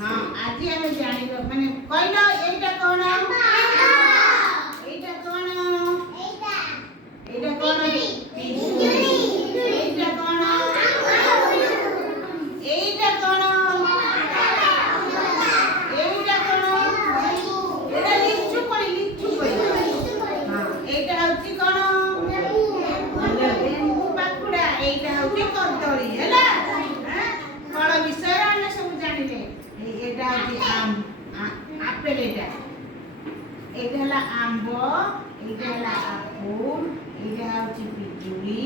हाँ आज आम जान माने कहलो एटा कोन एटा कोन एटा कोन पिजुली एटा कोन एटा कोन एटा कोन एटा लिचु कोई हाँ एटा होची कोन लेंबू पाकुड़ा एटा होची कदली हैला फल विषय आने सब जानिले एटा होची आम आपेल एटा हला आंबो एटा हला आपुल एटा होची पिजुली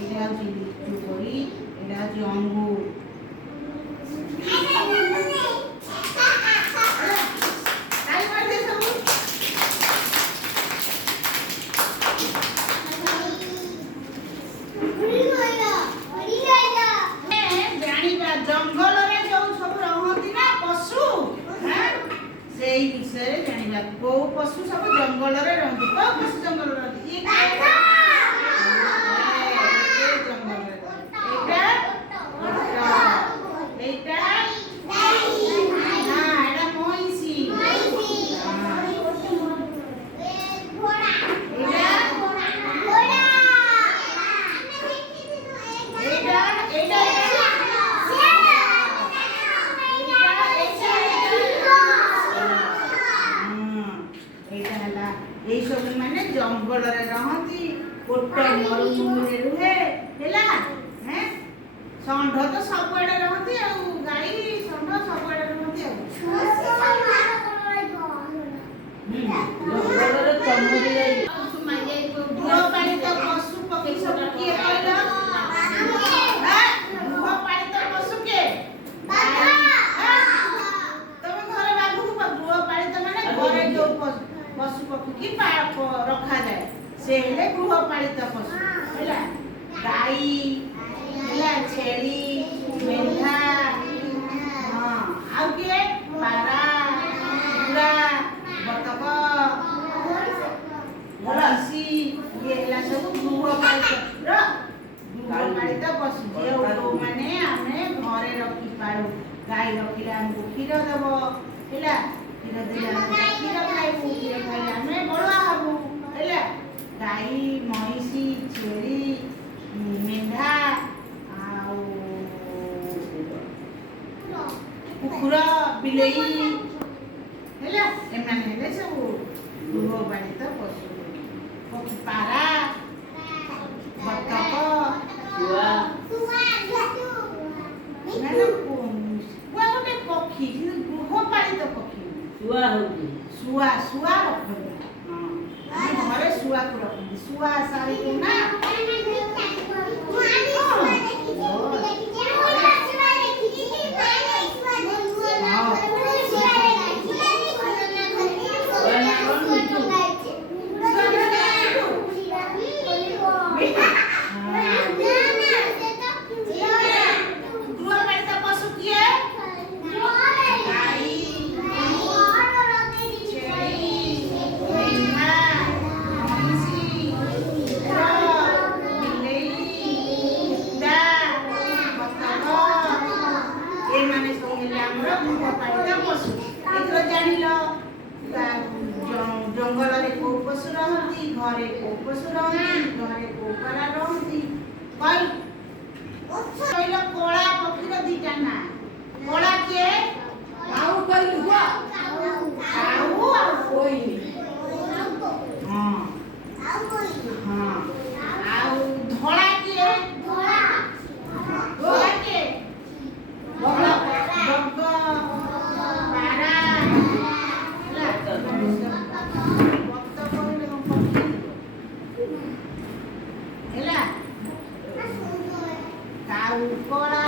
एटा होची लिचु कोई एटा होची अंगूर काई मारदे सब जंगल रे जो सब रहती ना पशु से विषय जानिबा को पशु सब जंगल रे रहती को पशु जंगल रे रहती ये जंगल रे एटा हां एटा मोइसी घोड़ा एटा এই সব মানে জঙ্গলরে রহতি কোট মরুভূমিরে রুহে হেলা হ্যাঁ ষণ্ঢ তো ସବୁଆଡେ রহতি ଆଉ ଗାଈ ଷଣ୍ଢ ସବୁଆଡେ রহতি ଆଉ ଜଙ୍ଗଲରେ ଚମରି ଯାଇ ଗୃହପାଳିତ ପଶୁ ପକ୍ଷୀ ସବୁ କିଏ କହିଲ ଗୃହପାଳିତ ପଶୁ କିଏ ତମେ ଘରେ ବାଘକୁ ଗୃହପାଳିତ ମାନେ ଘରେ ଯୋଉ पशु पक्षी की रखा जाए से हेले गृहपालित पशु हैला गाई हैला छेली मेंढा हां आउ के पारा कुकुड़ा बतक भैंसी ये हेला सब गृहपालित पशु जे माने आमे घरे रखी पारू गाई रखिले हमको क्षीर देबो हैला क्षीर देला क्षीर खाइबू क्षीर खाइले आमे बड़ुआ हबू हैला गाई महिषी छेली मेंढा आउ कुकुर बिलेई हैला एमाने हेले सब गृहपालित पशु पक्षी पारा बतक गोटे पक्षी गृहपालित पक्षी शुआ शुआ रखते घरे शुआ को रखते शुआ सारी को ना जंगल रे को पशु रहती घरे को पशु रहती घरे को पारा रहती कई कहलो कोला पक्षी रो दीटा ना कोला के आउ कहलु हुआ आउ कोई हां हां आउ धोला के धोला के धोला डग पारा ହେଲା କାଉ କୋଳା